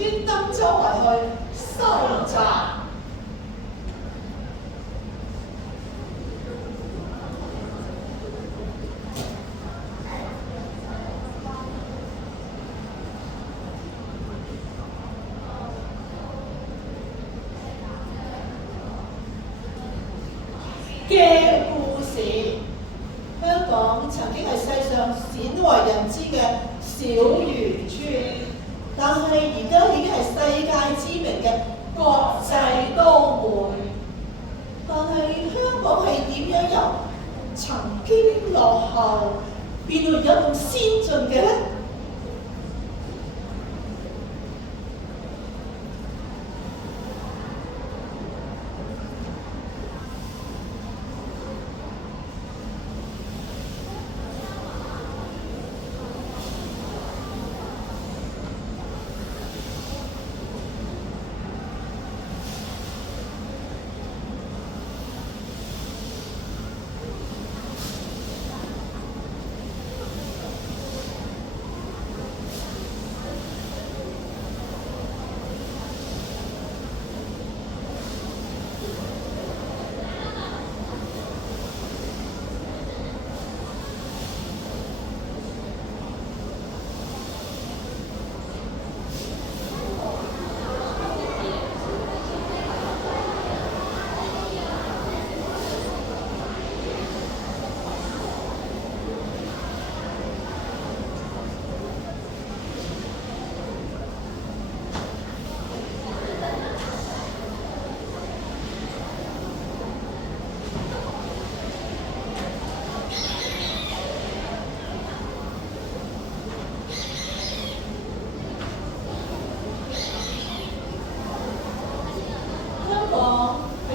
專登周圍去收集。嘅故事，香港曾經係世上鮮為人知嘅小漁村，但係而家已經係世界知名嘅國際都會。但係香港係點樣由曾經落後變到而家咁先進嘅呢？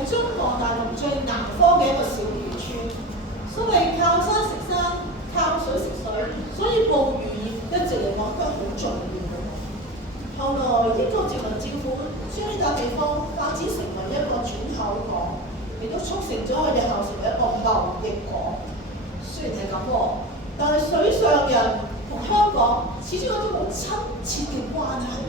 中國大陸最南方嘅一個小漁村，所謂靠山食山，靠水食水，所以捕魚業一直嚟講都係好重要嘅。後來英國殖民政府將呢笪地方發展成為一個轉口港，亦都促成咗佢哋後成為一個貿易港。雖然係咁喎，但係水上人同香港始終有啲好親切嘅關係。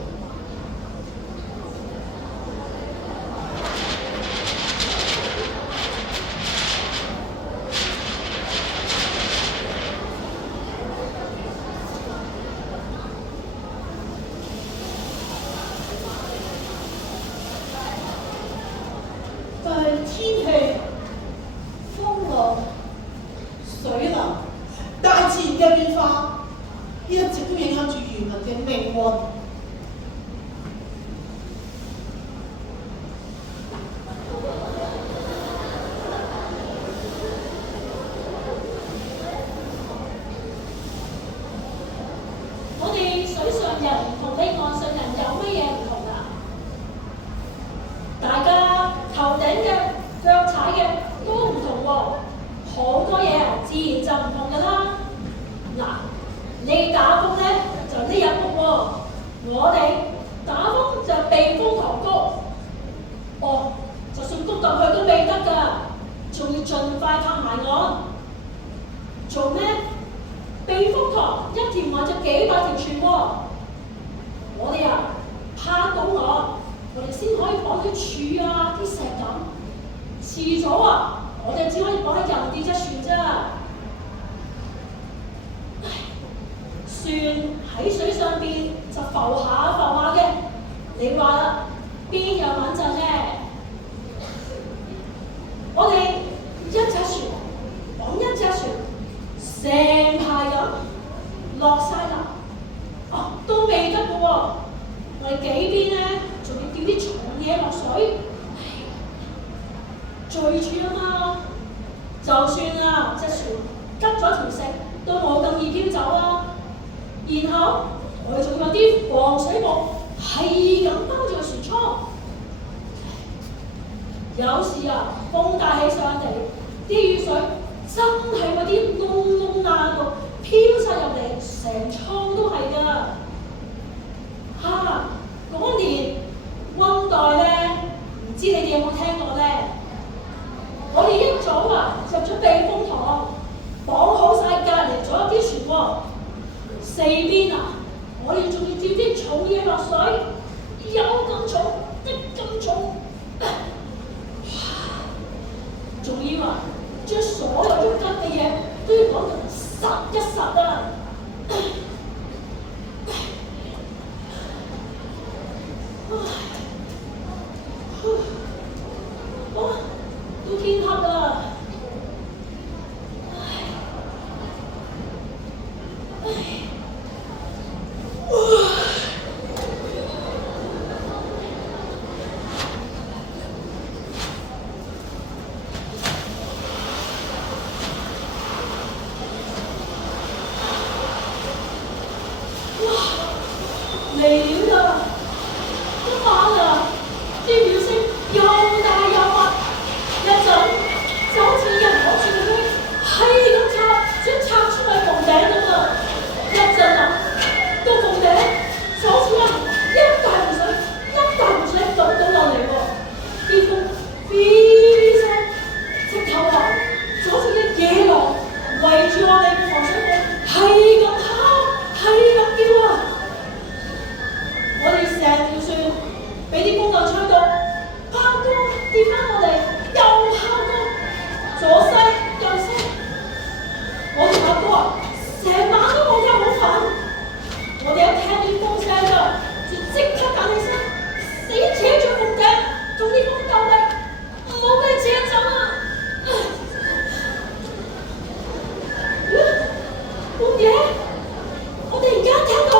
天氣、風浪、水流、大自然嘅變化，一直都影響住漁民嘅命運。我哋水上人同你岸上人有乜嘢唔同啊？大家頭頂嘅腳踩嘅都唔同喎，好多嘢自然就唔同㗎啦。嗱，你打風咧就匿入屋喎，我哋打風就避風塘谷。哦，就算谷到去都未得㗎，仲要盡快靠埋岸。做咩？避風塘一條岸就幾百條船喎，我哋啊拍到岸，我哋先可以綁啲柱啊、啲石咁。遲早啊，我哋只可以綁喺人哋隻船啫。唉，船喺水上邊就浮下浮下嘅，你話啦，邊有穩陣呢？我哋一隻船綁一隻船，成排咁落晒啦，都未得嘅喎。我哋幾邊咧，仲要吊啲重嘢落水。最住啊嘛，就算啊隻船吉咗條繩，都冇咁易飄走啊。然後我哋仲有啲防水布係咁包住個船艙。有時啊，風大起上嚟，啲雨水真係嗰啲窿窿啊度飄晒入嚟，成艙都係㗎。嗰年溫黛咧，唔知你哋有冇聽過咧？我哋一早啊入咗避風塘，綁好晒隔離左右啲船喎，四邊啊，我哋仲要吊啲重嘢落水，有咁重，的咁重，仲要啊，將所有喐緊嘅嘢都要講到實一實啊！都天黑啦。嚟了啦！今晚啊，啲秒聲又大又密，一陣就好似人攞住個錘係咁想插出去房頂咁啊！一陣啊，個房頂就好似一大盆水倒落嚟喎，啲風飛聲，直頭啊就好似隻野狼圍住我哋個防水布係咁敲，係咁叫啊！我哋成條船俾啲風就吹到，拋光跌翻落嚟，又拋光，左西右西。我同阿哥啊，成晚都冇覺好瞓。我哋一聽啲風聲㗎，就即刻彈起身，死扯住木頸，同啲風鬥力，唔好俾扯走啊！半夜，我突然間聽到。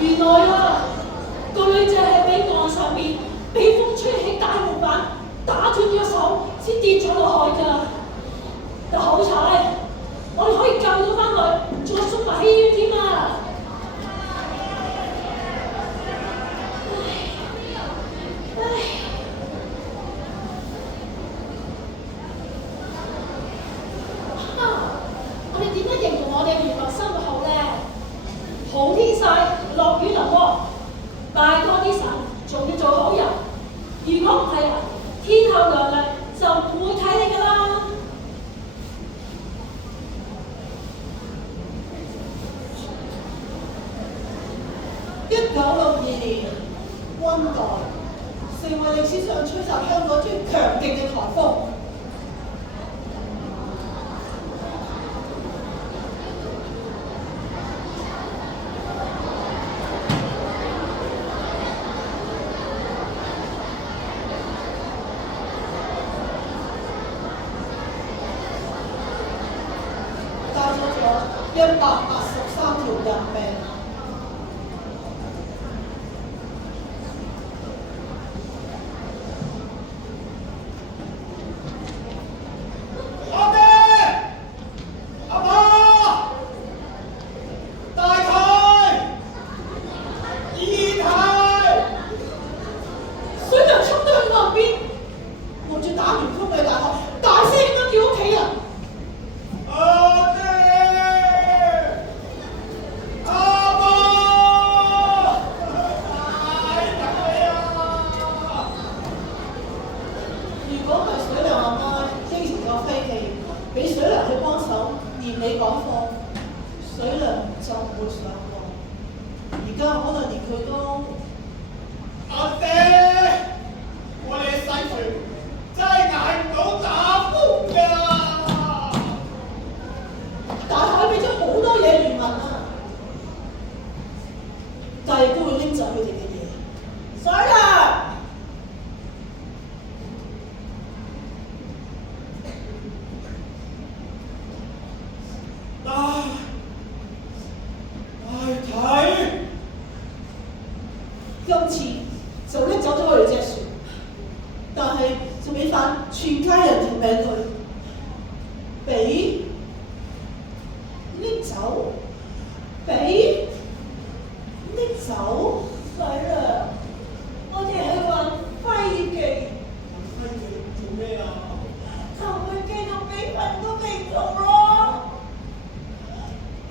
原來啊，個女仔係俾岸上面俾風吹起大木板，打斷咗手，先跌咗落海㗎。但好彩，我哋可以救到翻佢，仲送埋去醫院添啊！我哋點樣形容我哋娛樂生活好咧？好天曬，落雨淋喎，拜多啲神，仲要做好人。如果唔係啊，天后娘娘就唔會睇你㗎啦。1962年，溫黛成為歷史上吹襲香港最強勁嘅颱風。咗183條人命。今次就拎走咗我哋隻船，但係就俾返全家人條命佢，俾拎走，俾拎走，使啦！我哋係揾輝記，揾輝記做咩啊？求佢繼續俾份都未做咯，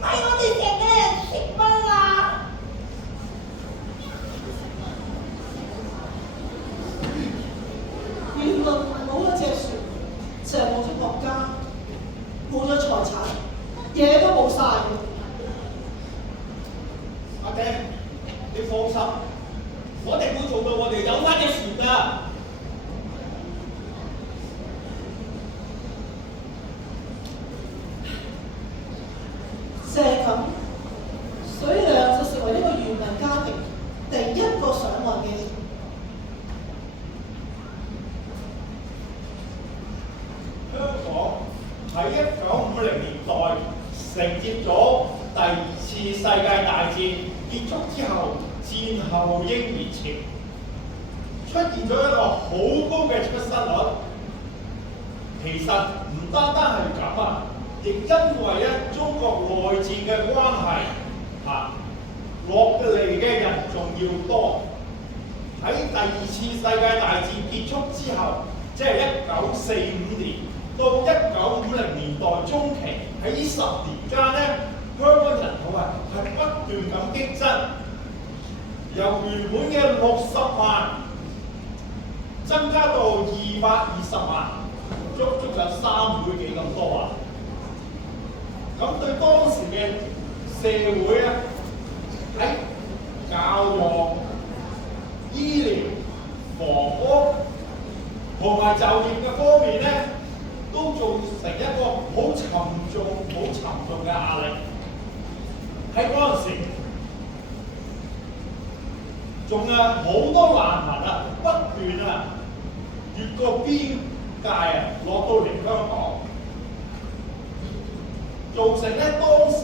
咪我哋成家人食乜啦？原來冇咗隻船，就係冇咗國家，冇咗財產，嘢都冇晒。阿姐，你放心，我哋會做到我哋有翻隻船㗎。就係咁，水亮就成為呢個漁民家庭第一個上岸嘅人。香港喺1950年代承接咗第二次世界大戰結束之後，戰後嬰兒潮，出現咗一個好高嘅出生率。其實唔單單係咁啊，亦因為中國內戰嘅關係，落嚟嘅人仲要多。喺第二次世界大戰結束之後，即係1945年到1950年代中期，喺呢10年間咧，香港人口係不斷咁激增，由原本嘅60萬增加到220萬，足足有3倍幾咁多啊！咁對當時嘅社會咧，喺教育、醫療、房屋同埋就業嘅方面咧，都造成一個好沉重嘅壓力。喺嗰陣時，仲有好多難民不斷越過邊界落到嚟香港，造成當時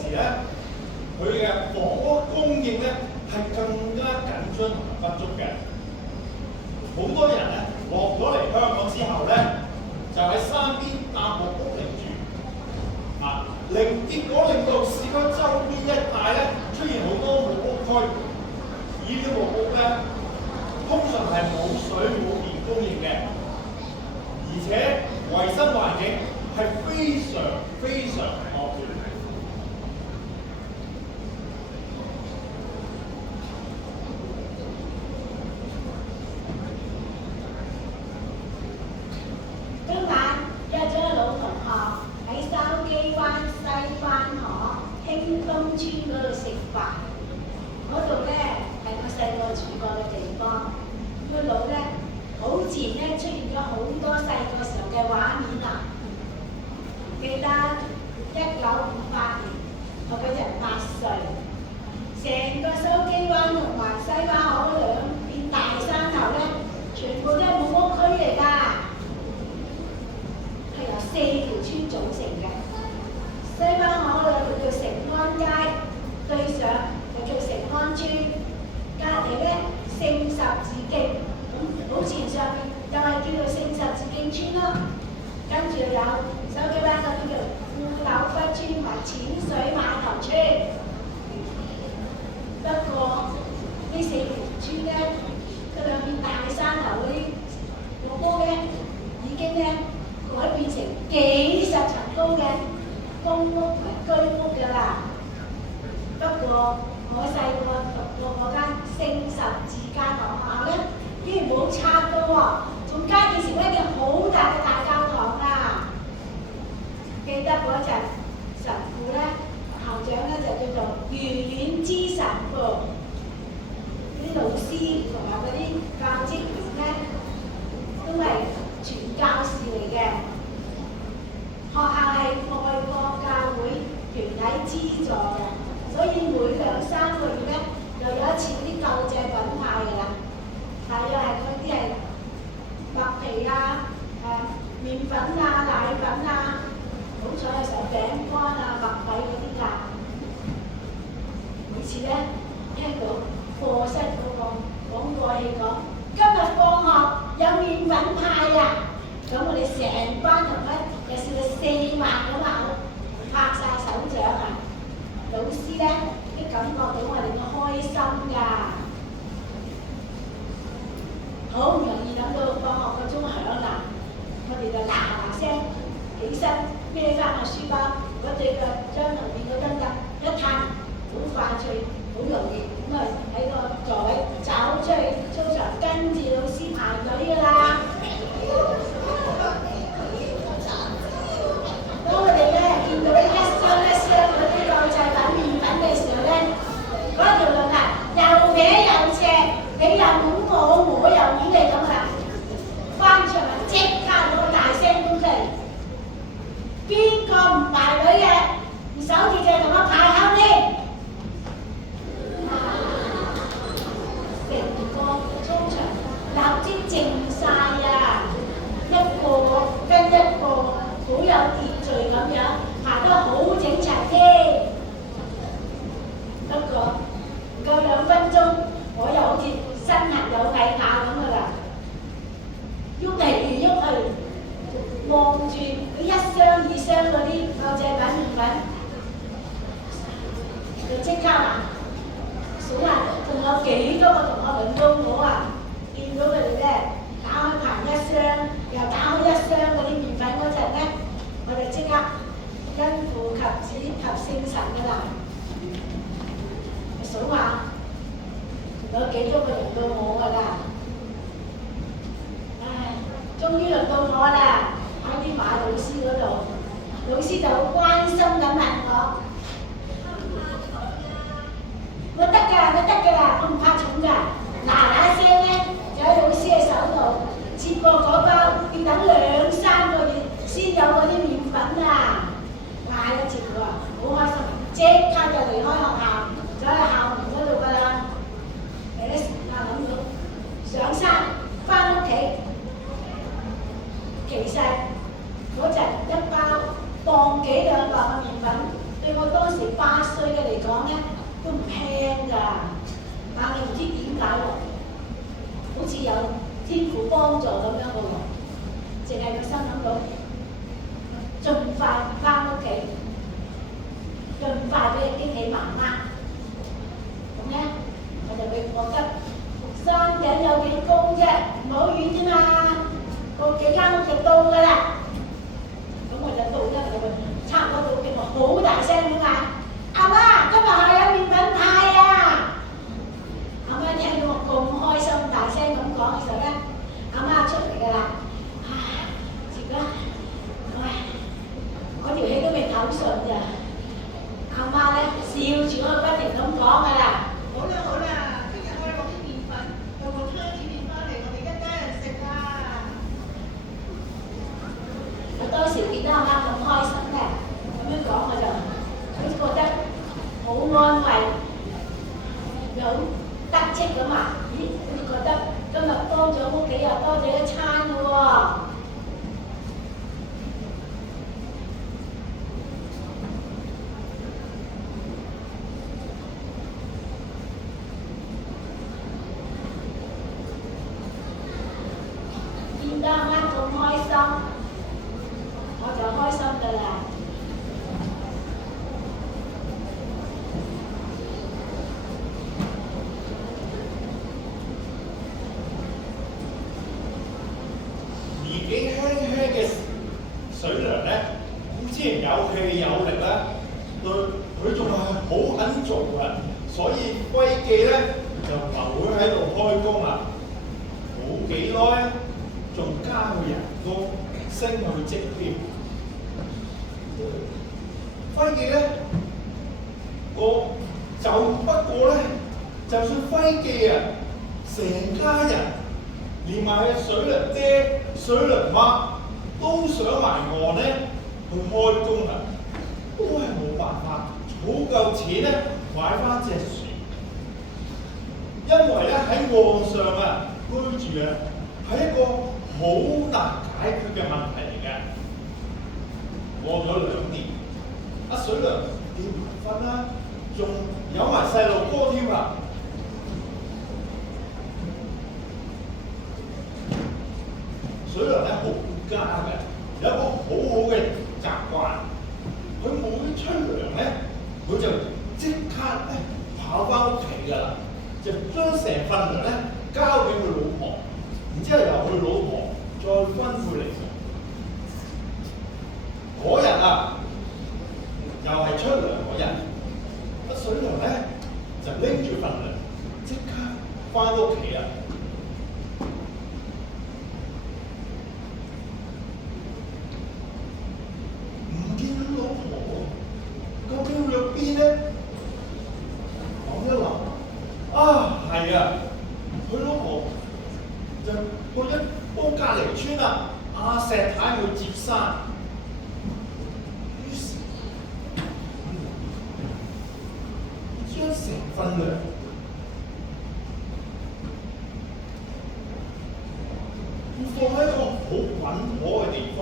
佢嘅房屋供應係更加緊張同埋不足嘅。好多人落咗嚟香港之後就喺山邊搭木屋嚟住，結果令到市區周邊一帶出現好多木屋區。呢啲木屋通常係冇水冇電供應嘅，而且衞生環境係非常惡劣。今晚約咗個老同學喺筲箕灣西灣河興東村嗰度食飯，嗰度係我細個住過嘅地方。個腦好自然出現咗好多細個時候嘅畫面啊！記得1958年，我嗰陣8歲，成個筲箕灣同埋西灣河嗰兩邊大山頭全部都係木屋區嚟㗎，係由4條村組成嘅。西灣河嗰兩淺水碼頭村。不過呢4條村咧，嗰兩邊大山頭嗰啲綠屋咧，已經咧改變成幾十層高嘅公屋同埋居屋㗎啦。不過我細個讀過嗰間聖十字架學校咧，竟然冇拆到喎，仲加建成一間好大嘅大教堂啊！記得嗰陣神父咧，校長咧就叫做余遠之神父，啲老師同埋嗰啲教職員咧都係傳教士嚟嘅。學校係外國教會團體資助嘅，所以每2-3個月咧又有一次嗰啲救濟品派㗎啦。大約係嗰啲係麥皮啊、麵粉啊、奶粉啊，好彩有時候餅乾啊、麥米嗰啲㗎。每次咧聽到課室嗰個廣播器講，今日放學有麵粉派啊！咁我哋成班同學就笑到4萬咁口，拍晒手掌啊！老師咧都感覺到我哋嘅開心㗎。好唔容易等到放學個鐘響啦，我哋就嗱嗱聲起身孭翻個書包，嗰對腳將後面個燈架一攤，好快脆，好容易咁啊喺個座位走出去操場，跟住老師排隊㗎啦。當我哋咧見到一箱一箱嗰啲救濟品麵粉嘅時候咧，嗰條路啊又歪又斜，你又懵我又懵你咁啊！翻場啊即刻攞個大聲公出嚟，邊個唔排隊嘅，唔守秩序同我排後面。成個操場立即靜晒啊！一個跟一個好有秩序咁樣排得好整齊添。不過唔夠2分鐘，我又好似身痕有蟻咬咁㗎啦，喐嚟喐去，望住佢1箱2箱嗰啲救濟品麵粉，就即刻話數下仲有幾多個同學輪到我啊！見到佢哋咧打開排1箱，又打開1箱嗰啲麵粉嗰陣咧，我就即刻因父及子及聖神㗎啦，數下。有幾多個輪到我㗎啦？唉，終於輪到我啦！喺啲馬老師嗰度，老師就好關心咁問我：我得㗎啦，我唔怕重㗎。嗱嗱聲咧，就喺老師嘅手度接過嗰包，要等2-3個月先有嗰啲麵粉啊！哇！一接過啊，好開心，即刻就離開學校，走去校門嗰度㗎啦。諗到上山翻屋企，其實嗰陣一包磅幾2磅嘅麵粉，對我當時8歲嘅嚟講咧，都唔輕㗎。但係唔知點解喎，好似有天父幫助咁樣嘅喎，淨係個心諗到盡快翻屋企，盡快俾激起媽媽。咁咧，我就會覺得。山頂有幾高啫？唔好遠啫嘛，過幾間屋就到㗎啦。咁我就到咗佢，差唔多到嘅，我好大聲咁嗌：阿媽，今日係有麵粉派啊！阿媽聽到我咁開心，大聲咁講嘅時候咧，阿媽出嚟㗎啦。唉，接啦，我條氣都未唞順咋。阿媽咧笑住我，不停咁講㗎啦。好啦好啦。我當時見到阿媽咁開心咧，咁樣講我就好覺得好安慰，又好得戚咁啊！咦，好似覺得今日幫咗屋企又多咗一餐嘅喎。見到阿媽咁開心，我就開心㗎啦。佢仲係好肯做嘅，所以輝記咧就留佢喺度開工啦。冇幾耐仲加佢人工，升佢職添。輝記咧，就不過咧，就算輝記啊，成家人連埋水涼爹、水涼媽都想埋岸咧去開工啊，都係冇辦法儲夠錢咧買翻隻船，因為咧喺岸上啊居住啊係一個好難解決嘅問題嚟嘅。過咗2年，阿水涼結埋婚啦，仲有埋細路哥添啊！水涼咧好顧家嘅，有一個好好嘅習慣，佢每出糧咧，佢就即刻咧跑翻屋企㗎啦，就將成份糧咧交俾佢老婆，然之後由佢老婆再分配嚟。嗰日啊，又係出糧嗰日，阿水涼咧就拎住份糧，即刻翻屋企啦。唔見佢老婆，究竟去咗邊咧？諗一諗，啊係啊，佢老婆就去咗幫隔離村啊阿石太去接生。將成份糧放喺一個好穩妥嘅地方，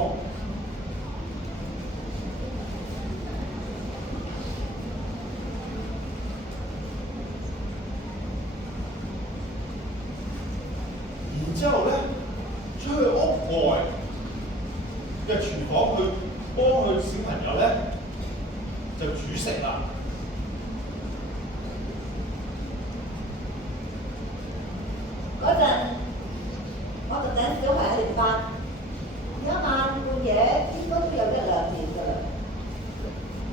然之後咧出去屋外嘅廚房去幫佢小朋友咧就煮食啦。嗰陣我就等小孩喺練班，而家晚半夜應該都有1、2年㗎啦。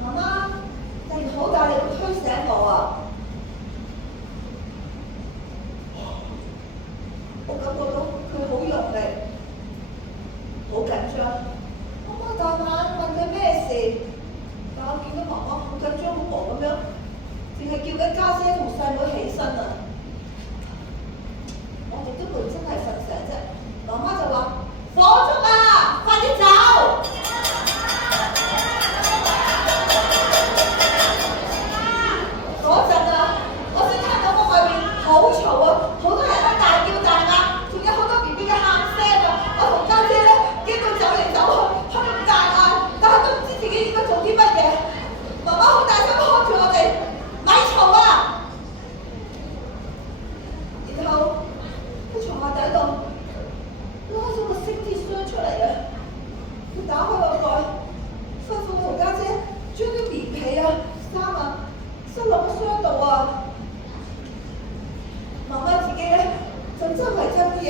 媽媽突然好大力咁推醒我啊！我感覺到佢好用力，好緊張。我擘大眼問佢咩事，但我見到媽媽好緊張好忙咁樣，淨係叫緊家姐同細妹起身啊！我哋都冇真係瞓醒啫，媽媽就話：火燭啊，快啲走！嗰陣啊，我先聽到屋外面好嘈啊，好多人喺大叫大嗌，仲有好多 BB 嘅喊聲啊！我同家姐咧驚到走嚟走去，開咁大嗌，但係都唔知自己應該做啲乜嘢。媽媽好大聲看住我哋，咪嘈啊！然後喺床下底度拉咗個鋅鐵箱出嚟啊！佢打開個蓋，吩咐我同家姐將啲棉被啊、衫啊塞落個箱度啊！媽媽自己咧就周圍執啲嘢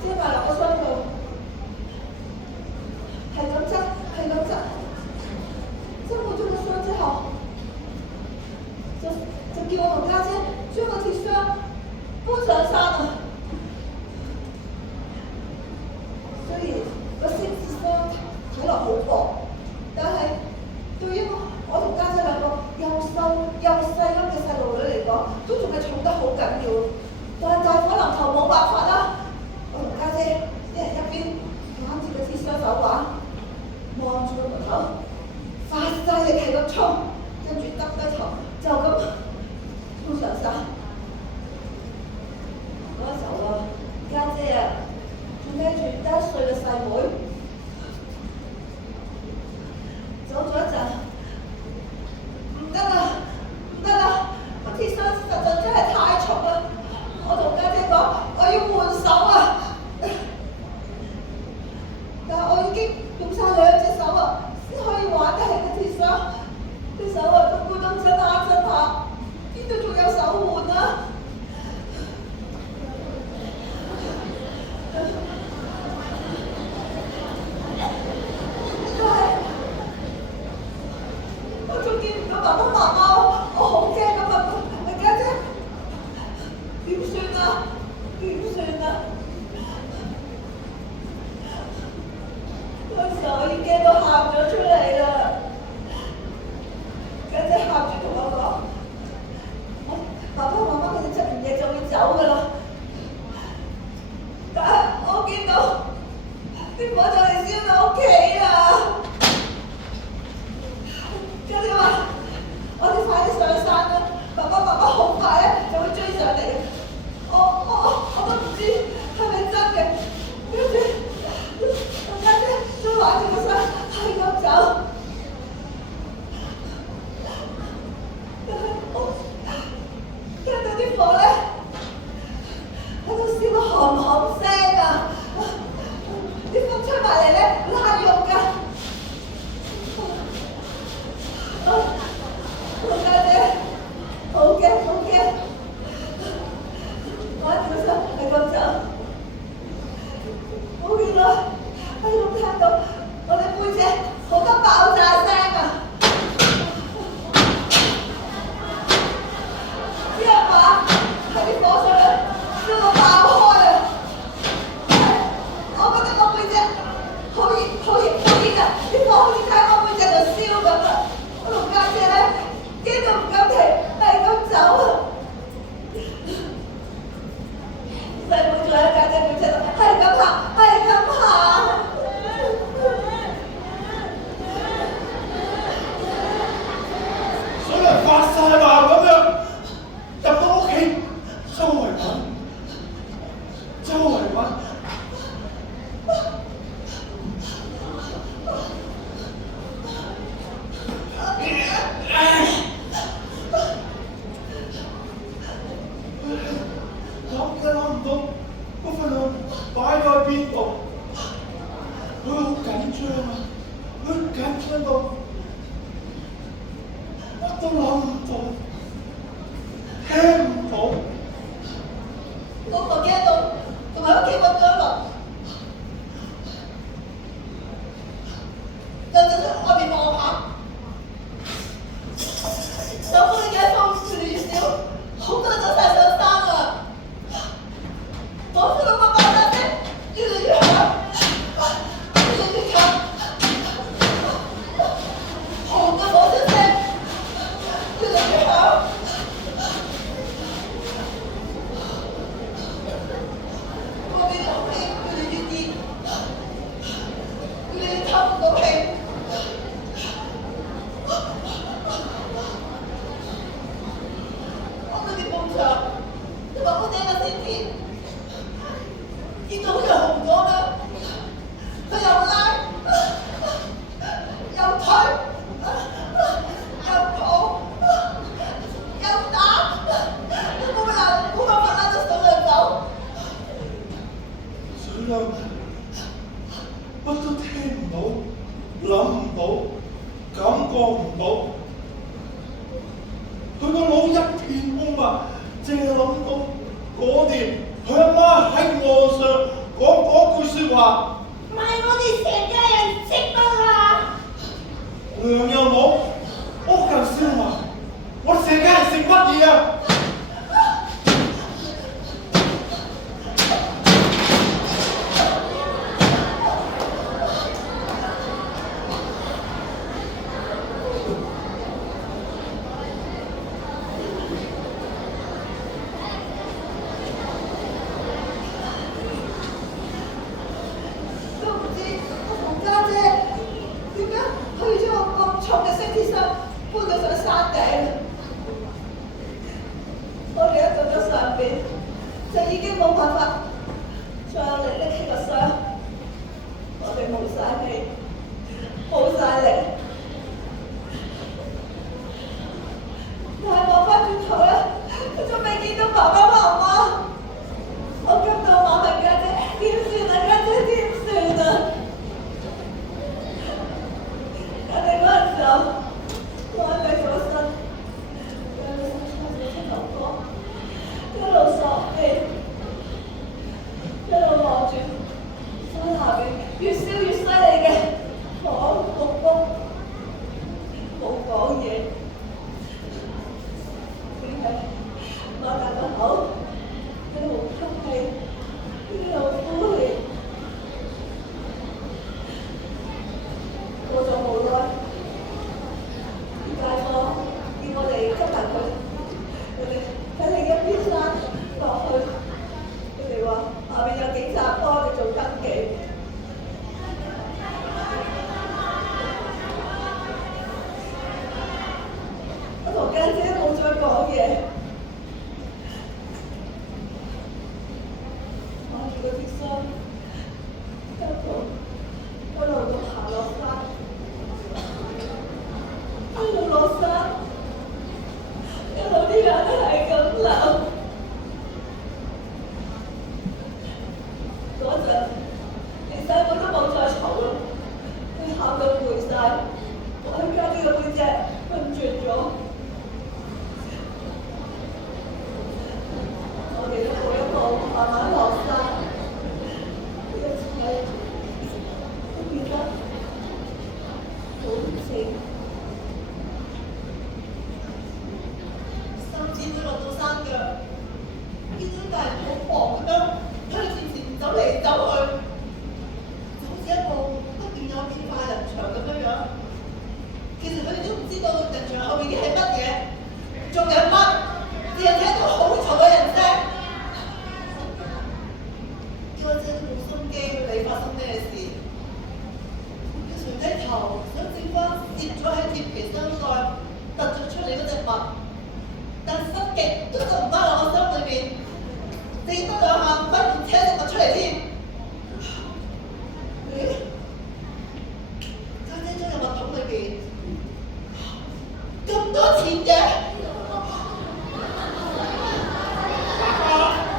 擠埋落個箱度，係咁執，係咁執，執好咗個箱之後，就叫我同家姐將個鐵箱搬上山啊！雖然個鋅鐵箱睇落好薄，但係對於我同家姐兩個又瘦又細粒嘅細路女嚟講，都仲係重得好緊要。但係大火臨頭冇辦法啦，我同家姐一人一邊攬住個鐵箱手把，望住個門口，發晒力係咁衝，跟住耷低頭就咁衝上山。嗰時候啊，家姐啊仲孭住得1歲嘅細妹，走咗一陣，唔得啦，唔得啦！個鐵箱實在真係太重啦！我同家姐講，我要換手啊！但係我已經用晒2隻手啊，先可以玩得起個鐵箱。隻手啊都攰到震下震下，邊度仲有手換啊？都諗唔到，聽唔到。我唔記得到，同埋屋企揾咗一輪，又走出外面望下，有風嘅街坊越嚟越少，好多人走晒上山啦。火車佬嘅爆炸聲越嚟越響，越嚟越近，紅嘅火車聲越嚟越響。外面嘅空氣越嚟越熱，越嚟越透唔到氣。我裏面埲牆同埋屋頂嘅先天，見到好似紅咗啦，佢又拉又推又抱又打，都冇辦法拉到手嚟走。水亮，乜都聽唔到，諗唔到，感覺唔到。佢個腦一片空白，淨係諗到嗰年佢阿媽喺岸上講嗰句説話。唔係我哋成家人食得啦。糧又冇，屋又燒埋，我哋成家人食乜嘢啊？都唔知我同家姐點解可以將我咁重嘅星鐵箱搬到上山頂。我哋一到咗上邊，就已經冇辦法再嚟拎起個箱，我哋冇晒氣，冇晒力。但係望翻轉頭咧，我仲未見到爸爸媽媽。我急到我問家姐點算啊？家姐點算啊？但係嗰陣時候，我喺咪咗身，唱咗膝頭歌，一路索氣，一路望住山下邊越燒越犀利嘅火木工，冇講嘢，只係擘大個口。一路吸氣，一路呼氣。過咗冇耐，啲街坊見我哋跟埋佢，佢哋喺另一邊山落去，佢哋話下面有警察幫我哋做登記。我同家姐冇再講嘢。嗰啲箱一路都行落山，一路落山，一路啲人係咁流。嗰陣連細妹都冇再嘈啦，佢喊到攰晒，我喺家姐嘅背脊瞓住咗。我哋一步一步慢慢落山。都變得好靜，甚至會落到山腳，見到大人好忙咁樣喺你面前走嚟走去，就好似一個不斷有變化人牆咁樣。其實佢哋都唔知道人牆後面嘅係乜嘢，仲有乜，只係聽到好嘈嘅人聲。家姐都冇心機去理發生咩事，佢垂低頭想接翻跌咗喺鐵皮箱內突咗出嚟嗰隻襪，但心極都就唔翻落個箱裏邊，整多兩下快唔扯隻襪出嚟添。咦？家姐裝入襪筒裏邊咁多錢嘅？大家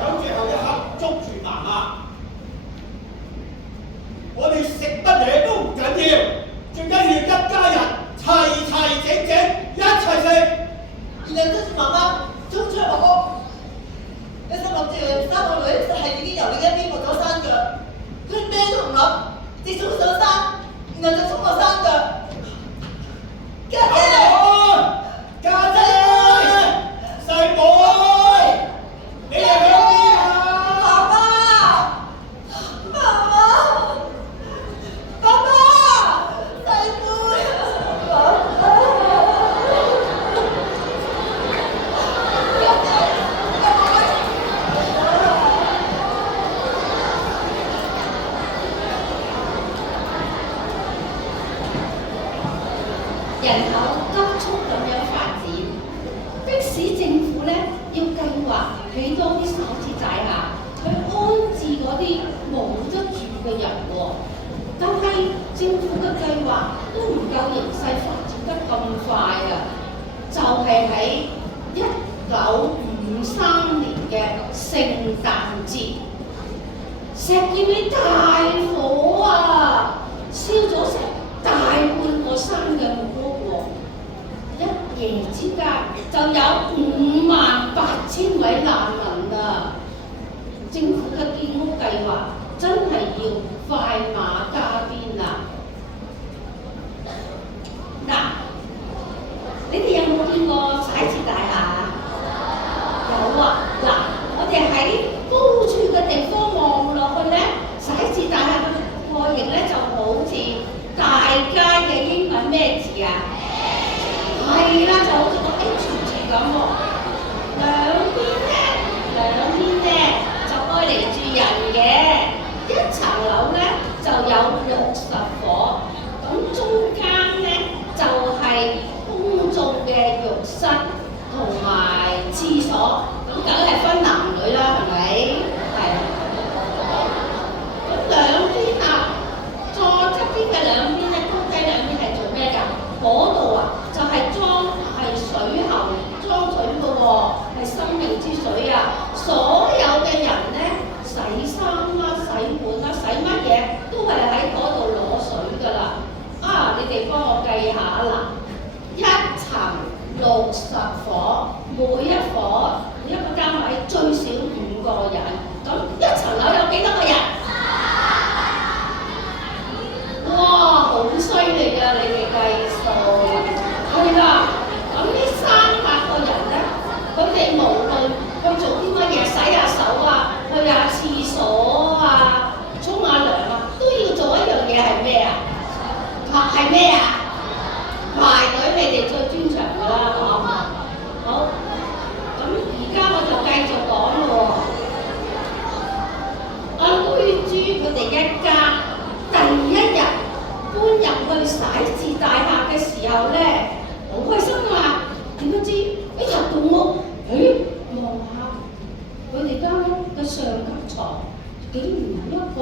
喺最後一刻捉住媽媽。我哋食乜嘢都唔緊要，最緊要一家人齊齊整整一齊食。媽媽衝出落屋，你心諗住生個女就係已經由你一邊過咗山腳，佢咩都唔諗，直衝上山，然後就衝落山腳。家姐，家姐，細妹，你哋喺邊啊？爸爸，爸爸，爸爸，細妹，人口急速咁樣發展，迫使政府咧要計劃起多啲首置大廈去安置嗰啲冇得住嘅人喎。但係政府嘅計劃都唔夠形勢發展得咁快啊！就係喺1953年嘅聖誕節，石硤尾大火啊，燒咗成大半個山嘅木屋喎，一夜之間就有58,000位難民啊！政府嘅建屋計劃真係要快馬加鞭啊！嗱，你哋有冇見過徙置大廈啊？有啊！嗱，我哋喺高處嘅地方望落去咧，徙置大廈嘅外形咧就好似大街嘅英文咩字啊？係啦，就好似個 H 字咁喎。兩邊咧就愛嚟住人嘅，一層樓咧就有60伙，咁中間咧就係公眾嘅浴室同埋廁所，咁梗係分男女啦，係咪？係。咁兩邊啊，左側邊嘅兩邊咧，高低兩邊係做咩㗎？嗰度啊，就係水喉裝水嘅喎，係生命之水啊！所有嘅人咧，洗衫啦、洗碗啦、洗乜嘢都係喺嗰度攞水㗎啦。啊，你哋幫我計下啦，一層60伙，每一個單位最少5個人，咁一層樓有幾多個人？哇，好犀利啊！你哋計數，係啦。咁呢300個人咧，佢哋無論去做啲乜嘢，洗下手啊，去下廁所啊，沖下涼啊，都要做一樣嘢係咩啊？係咩啊？排隊，你哋最專長㗎啦，好，咁而家我就繼續講咯喎。阿妹豬佢哋一家第一日搬入去徙置大廈嘅時候咧，好開心啊！點不知一入到屋，望下佢哋間屋嘅上格床，竟然有一個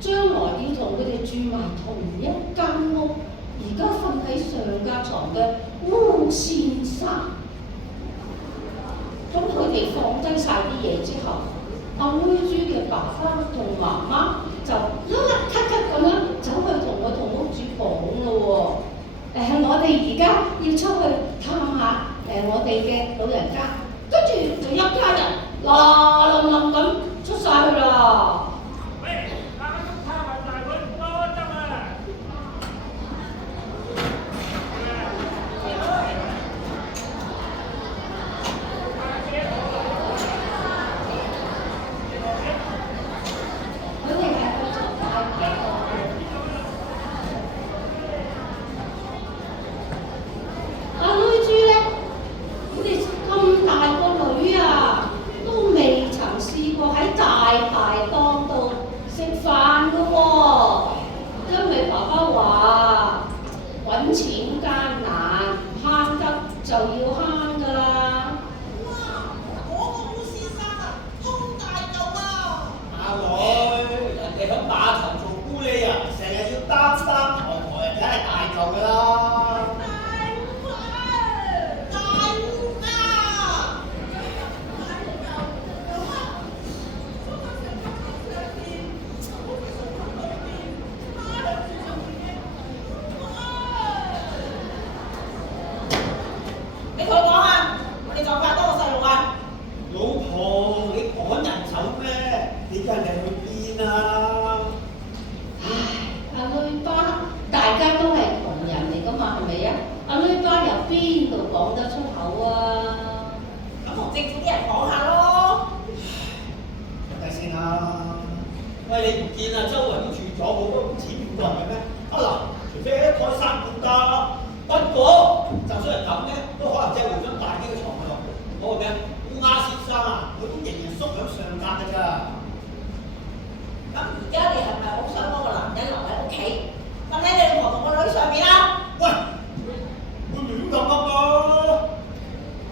將來要同佢哋住埋同一間屋，而家瞓喺上格床嘅烏先生。咁佢哋放低晒啲嘢之後，阿妹豬嘅爸爸同媽媽就甩咳咳咁樣走去同個同屋主講咯喎。我哋而家要出去探下我哋嘅老人家，跟住就一家人嗱冧冧咁出晒去啦。喂，啱啱探埋大佢唔多得啊！佢哋係去做大嘅。阿女豬咧，佢哋咁大個女啊，都未曾試過喺大排檔度食飯㗎喎，因為爸爸話揾錢艱難，慳得就要慳㗎啦。哇！嗰個烏先生啊，好大嚿啊！阿女，人哋喺碼頭做咕喱啊，成日要擔抬，梗係大嚿㗎啦。你同我講啊！同政府啲人講下咯。等先啦。喂，你唔見啊？周圍都住咗好多唔止5個人嘅咩？啊嗱，除非開3半得。不過，就算係咁咧，都可能真係換張大啲嘅床喺度。我話嘅烏鴉先生啊，佢都仍然縮響上格㗎咋。咁而家你係咪好想嗰個男人留喺屋企，瞓喺你老婆同個女上面啊？喂，會亂咁噏㗎？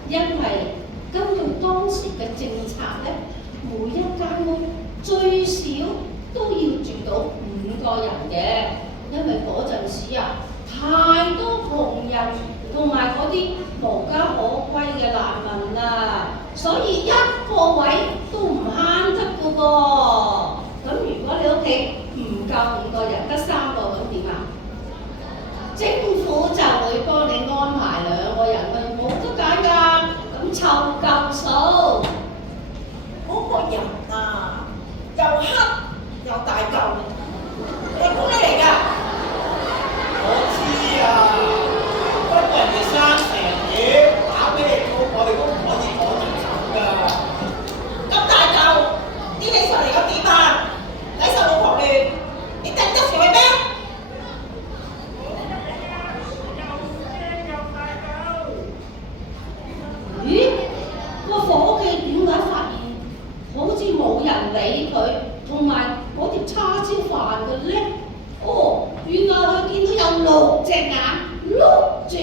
因為根據當時嘅政策咧，每一間屋最少都要住到5個人嘅，因為嗰陣時啊，太多窮人同埋嗰啲無家可歸嘅難民啊，所以一個位都唔慳得㗎噃。咁如果你屋企唔夠5個人，得3個，咁點啊？政府就會幫你安排2個人去，冇得揀㗎。咁湊夠數。嗰個人啊，又黑又大嚿，係公你嚟㗎？我知啊，不過人哋生成嘢，打咩工我哋都唔可以趕人走㗎。咁大嚿，啲起上嚟咁點啊？抵受老婆亂，你頂得住佢咩？咦？個伙計點解發現好似冇人理佢，同埋嗰碟叉燒飯嘅咧？哦，原來佢見到有6隻眼碌住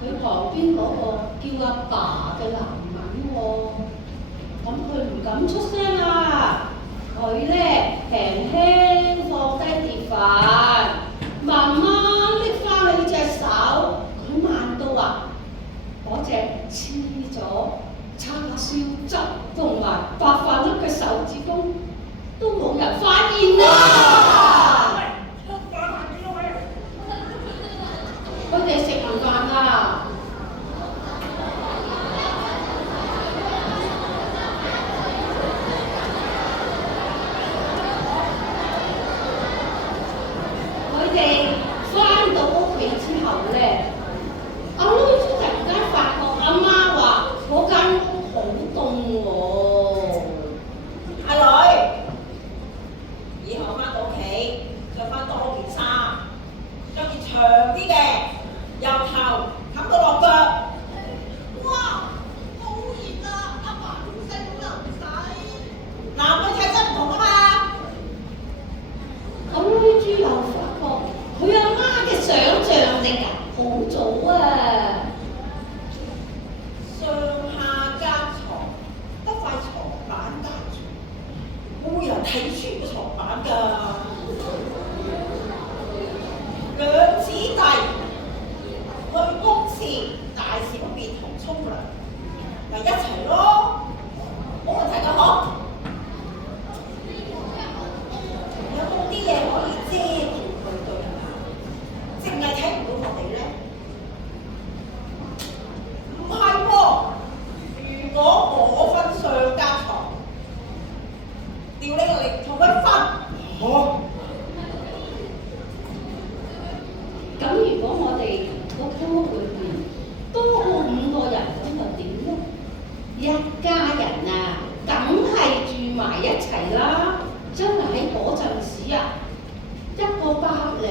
佢旁邊嗰個叫阿爸嘅男人喎。咁佢唔敢出聲啊！佢咧輕輕放低碟飯，慢慢拎翻起隻手，佢慢到啊！嗰隻黐咗叉燒汁同埋白飯粒嘅手指公都冇人發現啊！佢哋食完飯啊！佢哋翻到屋企之後咧，阿女豬突然間發覺阿媽話嗰間屋好凍喎。阿女，以後翻到屋企着翻多件衫，着件長啲嘅，由頭冚到落腳。哇，好熱啊！阿爸唔使咁流洗。男女體質唔同啊嘛。阿女豬又發覺佢阿媽嘅想像力啊好早啊！上下間床得塊床板隔住，冇人睇穿個床板㗎。兩姊弟去公廁大小便同沖涼，咪一齊咯，冇問題㗎嗬。有冇啲嘢可以遮住佢對眼，淨係睇唔到我哋咧？唔係喎，如果我瞓上間床，調呢個嚟同佢瞓。嚇！咁如果我哋嗰間屋裏邊多過5個人，咁又點咧？一家人啊，梗係住埋一齊啦！真係喺嗰陣時啊，一個100零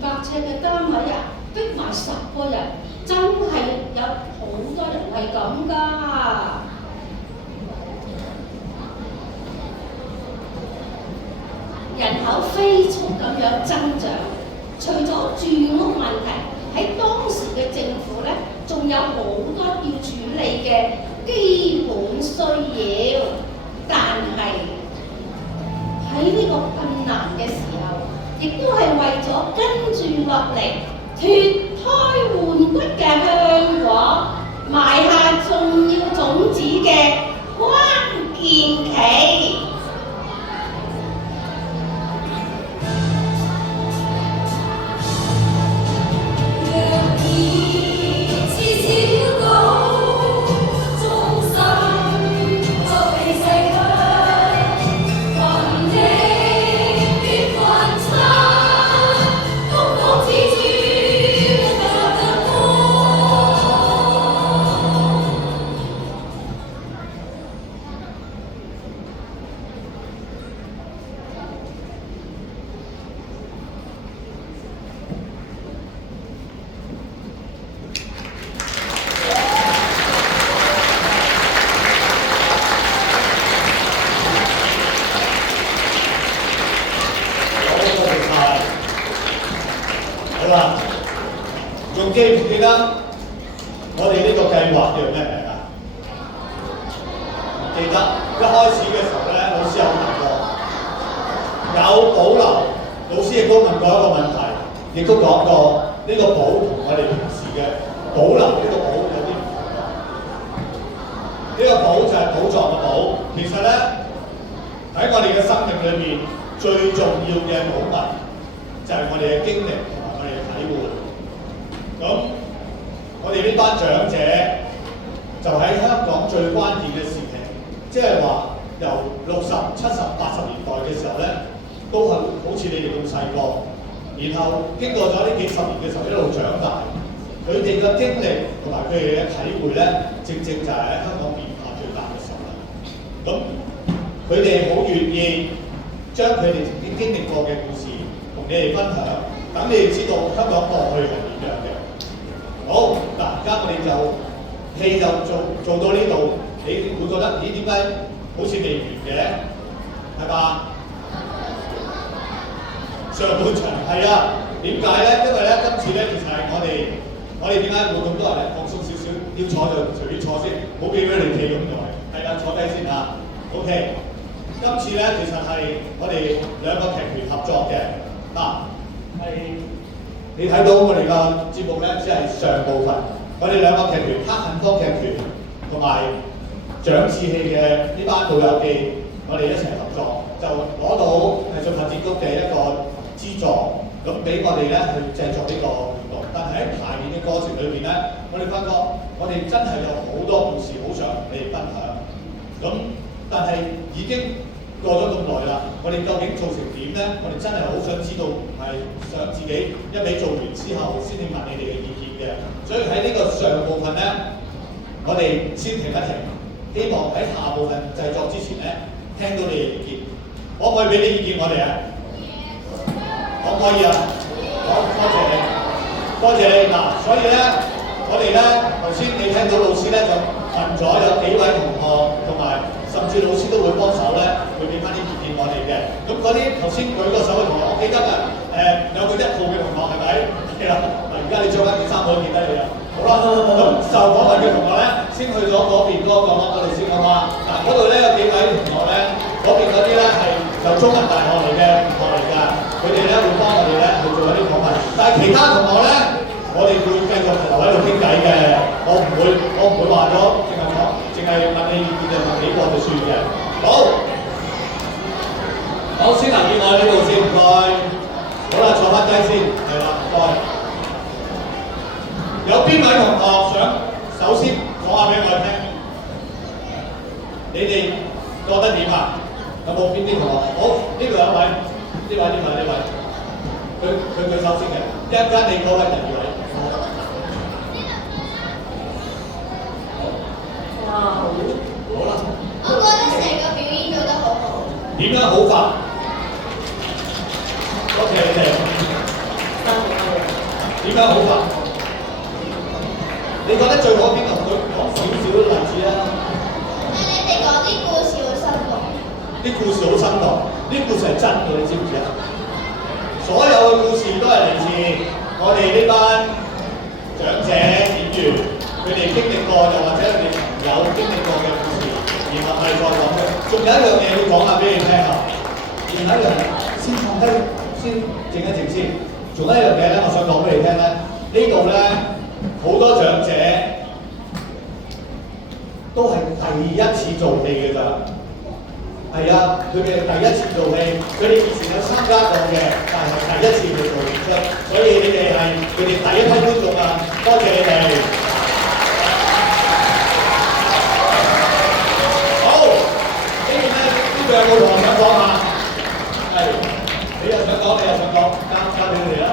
200尺嘅單位啊，逼埋10個人，真係有好多人係咁㗎。人口飛速咁樣增長，除咗住屋問題，喺當時嘅政府咧，仲有好多要處理嘅基本需要。但係喺呢個困難嘅時候，亦都係為咗跟住落嚟脫胎換骨嘅香港埋下重要種子嘅關鍵期。記唔記得我哋呢個計劃叫咩名啊？記得一開始嘅時候咧，老師有提過，有保留，老師亦都問過一個問題，亦都講過呢個寶同我哋平時嘅保留呢個寶有啲唔同。呢個寶就係寶藏嘅寶，其實咧喺我哋嘅生命裏面最重要嘅寶物就係我哋嘅經歷同埋我哋嘅體會。咁我哋呢班長者就喺香港最關鍵嘅時期，即係話由60、70、80年代嘅時候咧，都係好似你哋咁細個，然後經過咗呢幾十年嘅時候一路長大，佢哋嘅經歷同埋佢哋嘅體會咧，正正就係喺香港變化最大嘅時候啦。咁佢哋好願意將佢哋曾經經歷過嘅故事同你哋分享，等你哋知道香港過去係點樣嘅。好，嗱，而家我哋就戲就做到呢度，你會覺得咦點解好似未完嘅？係嘛？上半場係啊，點解咧？因為咧今次咧其實係我哋點解會咁多人咧放鬆少少，要坐就隨便坐先，冇俾你企咁耐。係啦，坐低先嚇。OK， 今次咧其實係我哋兩個劇團合作嘅，嗱係。你睇到我哋個節目咧，只係上部分。我哋兩個劇團，黑杏科劇團同埋長志氣嘅呢班老友記，我哋一齊合作，就攞到藝術發展局嘅一個資助，咁俾我哋咧去製作呢個活動。但係喺排練嘅過程裏邊咧，我哋發覺我哋真係有好多故事好想同你哋分享。咁但係已經過咗咁耐啦，我哋究竟做成點咧？我哋真係好想知道，唔係想自己一味做完之後先至問你哋嘅意見嘅。所以喺呢個上部分咧，我哋先停一停，希望喺下部分製作之前咧，聽到你嘅意見。可唔可以俾啲意見我哋啊？可唔可以啊？好，多謝你，多謝你嗱。所以咧，我哋咧頭先你聽到老師咧就問咗有幾位同學同埋。甚至老師都會幫手咧，會俾翻啲意見我哋嘅。咁嗰啲頭先舉個手嘅同學，我記得啊，有個1號嘅同學係咪？係啦。嗱，而家你着翻件衫，我都記得你啦。好啦，咁受訪問嘅同學咧，先去咗嗰邊嗰個角落嗰度先好嘛。嗱，嗰度咧有幾位同學咧，嗰邊嗰啲咧係由中文大學嚟嘅同學嚟㗎，佢哋咧會幫我哋咧去做一啲訪問。但係其他同學咧，我哋會繼續留喺度傾偈嘅，我唔會話咗淨係問你意見就問幾個就算嘅。好，先留意我呢度先，唔該。好啦，坐翻低先，係啦，唔該。有邊位同學想首先講下俾我哋聽？你哋覺得點啊？有冇邊啲同學？好，呢度有一位，呢位，佢舉手先嘅。一陣間你嗰位第二位。好啦，我覺得成個表演做得好好。點樣好法？多謝你哋。點樣好法？你覺得最好邊個？講少少例子啊。你哋講啲故事好生動。啲故事好生動，啲故事係真嘅，你知唔知啊？所有嘅故事都係嚟自我哋呢班長者演員，佢哋經歷過，又或者佢哋有經歷過嘅故事，然後係再講嘅。仲有一樣嘢要講下俾你聽啊！然後一樣先放低，先靜一靜先。仲有一樣嘢咧，我想講俾你聽咧，呢度咧好多長者都係第一次做戲嘅咋。係啊，佢哋第一次做戲，佢哋以前有參加過嘅，但係第一次去做演出，所以你哋係佢哋第一批觀眾啊！多謝你哋。好，呢邊咧呢度有冇同學想講下？係，你又想講，交俾你哋啦。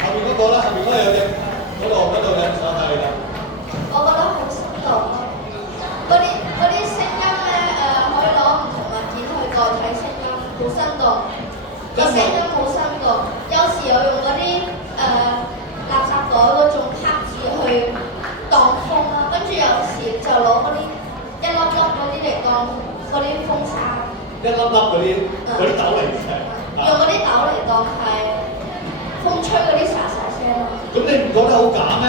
後邊嗰個啦，後邊嗰個有隻，嗰度有隻手係啦。我覺得好生動咯，嗰啲聲音咧可以攞唔同物件去代替聲音，好生動。個聲音好生動，有時我用嗰啲垃圾袋嗰種黑紙去擋風啦，跟住有時就攞嗰啲一粒粒嗰啲嚟當嗰啲風沙。一粒粒嗰啲豆嚟嘅，用嗰啲豆嚟當係風吹嗰啲沙沙聲咯。咁你唔覺得好假咩？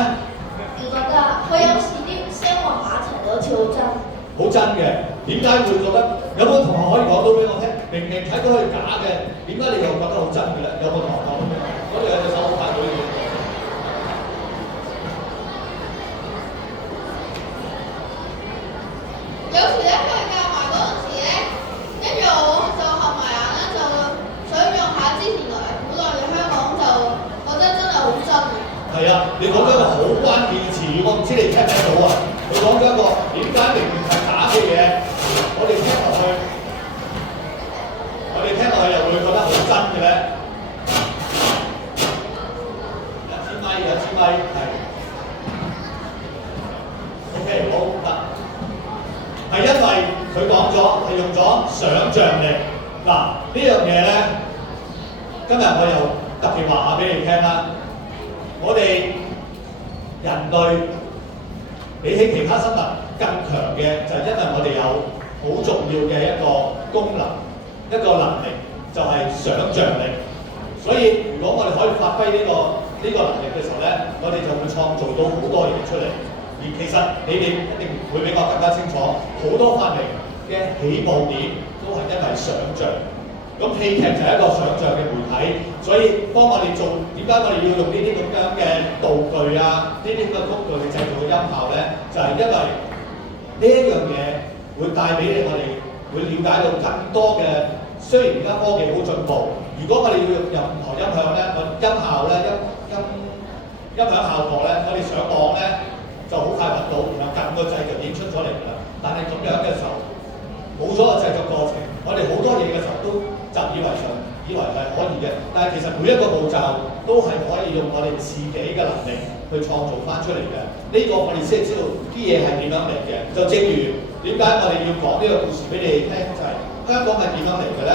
唔覺得，佢有時啲聲畫埋一齊好似好真。好真嘅，點解會覺得？有冇同學可以講到俾我聽？明明睇到係假嘅，點解你又覺得好真嘅咧？有冇同學講到俾我？嗰度有隻手好快舉嘅。有時咧，佢教埋嗰陣時咧，跟住我就合埋眼咧，就想用下之前來古代嘅香港，就覺得真係好真嘅。係啊，你講咗一個好關鍵詞語，我唔知你聽唔聽到啊？佢講咗一個點解明明係假嘅嘢，我哋聽落去又會覺得好真嘅咧。有支咪係。OK， 好得。係因為佢講咗係用咗想像力。嗱呢樣嘢咧，今日我又特別話下俾你聽啦。我哋人類比起其他生物更強嘅，就係因為我哋有好重要嘅一個功能、一個能力，就係想像力。所以如果我哋可以發揮呢個能力嘅時候咧，我哋就會創造到好多嘢出嚟。而其實你哋一定會比我更加清楚，好多發明嘅起步點都係因為想像。咁戲劇就係一個想像嘅媒體，所以當我哋做點解我哋要用呢啲咁樣嘅道具啊，呢啲咁嘅工具去製造嘅音效咧，就係因為呢一樣嘢會帶俾我哋會了解到更多嘅。雖然而家科技好進步，如果我哋要用任何音響咧，音效咧，音響效果咧，我哋上網咧就好快揾到，然後撳個掣就已經出咗嚟㗎啦。但係咁樣嘅時候，冇咗個製作過程，我哋好多嘢嘅時候都習以為常，以為係可以嘅。但係其實每一個步驟都係可以用我哋自己嘅能力去創造翻出嚟嘅。呢個我哋先係知道啲嘢係點樣嚟嘅。就正如點解我哋要講呢個故事俾你聽，就係香港係點樣嚟嘅咧？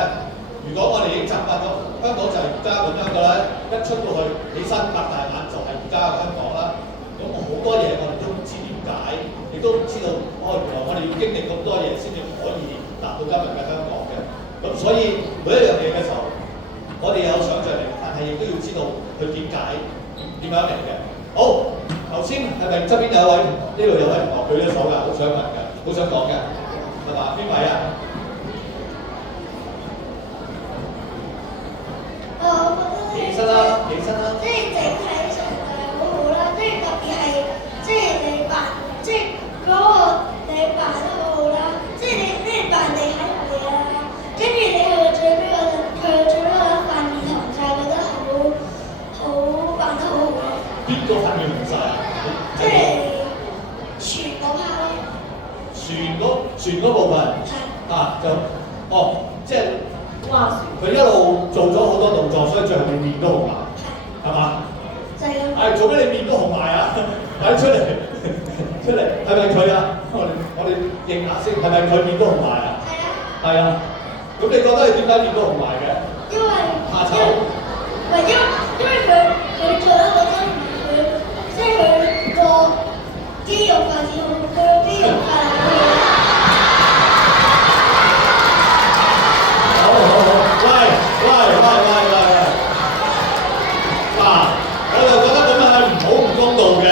如果我哋已經習慣咗香港就係而家咁樣嘅咧，一出到去起身擘大眼就係而家嘅香港啦。咁好多嘢我哋都唔知點解，亦都唔知道原來我哋要經歷咁多嘢先至可以達到今日嘅香港嘅。咁所以每一樣嘢嘅時候，我哋有想像力，但係亦都要知道佢點解點樣嚟嘅。好，頭先係咪側邊有位呢度有位同學舉咗手㗎？好想問㗎，好想講嘅，係嘛？邊位啊？起身啦！起身啦！即係整體上好好啦，即係特別係即係你扮，即係嗰個你扮得好好啦，即係你扮地喺度嘢啦，跟住你去到最尾嗰陣，佢最尾嗰塊面紅晒，覺得好扮得好好咯。邊個塊面紅晒啊？即係全嗰 part 咯。全嗰部分。係。啊，就即係。佢一路做咗好多動作，所以最後面都紅埋，係嘛？就係咁。係做咩你面都紅埋啊？快出嚟，出嚟，係咪佢啊？我哋認下先，係咪佢面都紅埋啊？係啊。係啊。咁你覺得你點解面都紅埋嘅？因為怕醜。唔係因為佢做得好真，佢即係佢個肌肉發展好，佢個肌肉發展好。我就覺得咁樣係唔公道嘅。